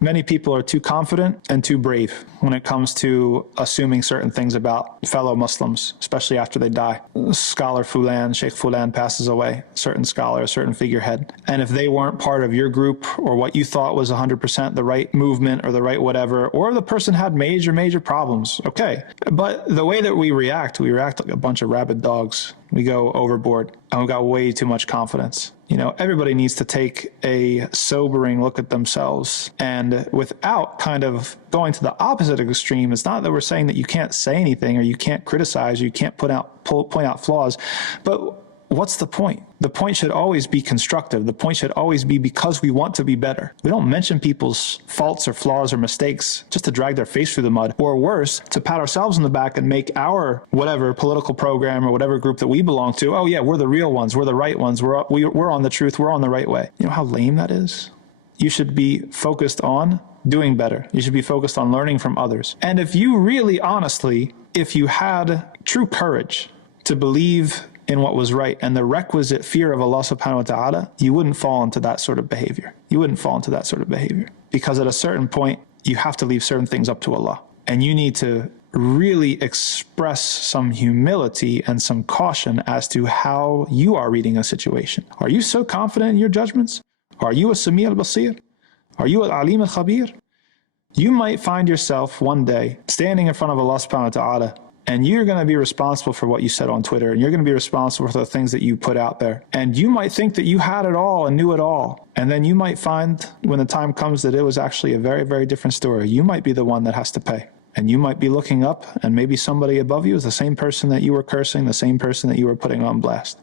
Many people are too confident and too brave when it comes to assuming certain things about fellow Muslims, especially after they die. Scholar Fulan, Sheikh Fulan passes away, certain scholar, a certain figurehead. And if they weren't part of your group or what you thought was 100% the right movement or the right whatever, or the person had major problems, okay. But the way that we react like a bunch of rabid dogs. We go overboard and we've got way too much confidence. Everybody needs to take a sobering look at themselves, and without kind of going to the opposite extreme. It's not that we're saying that you can't say anything or you can't criticize, or you can't point out flaws, but what's the point? The point should always be constructive. The point should always be because we want to be better. We don't mention people's faults or flaws or mistakes just to drag their face through the mud, or worse, to pat ourselves on the back and make our whatever political program or whatever group that we belong to, oh yeah, we're the real ones, we're the right ones, we're on the truth, we're on the right way. You know how lame that is? You should be focused on doing better. You should be focused on learning from others. And if you really honestly, if you had true courage to believe in what was right and the requisite fear of Allah subhanahu wa ta'ala, you wouldn't fall into that sort of behavior. You wouldn't fall into that sort of behavior, because at a certain point, you have to leave certain things up to Allah. And you need to really express some humility and some caution as to how you are reading a situation. Are you so confident in your judgments? Are you a Sami al-Basir? Are you al-Alim al-Khabir? You might find yourself one day standing in front of Allah subhanahu wa ta'ala, and you're going to be responsible for what you said on Twitter, and you're going to be responsible for the things that you put out there. And you might think that you had it all and knew it all. And then you might find when the time comes that it was actually a very different story. You might be the one that has to pay. And you might be looking up, and maybe somebody above you is the same person that you were cursing, the same person that you were putting on blast.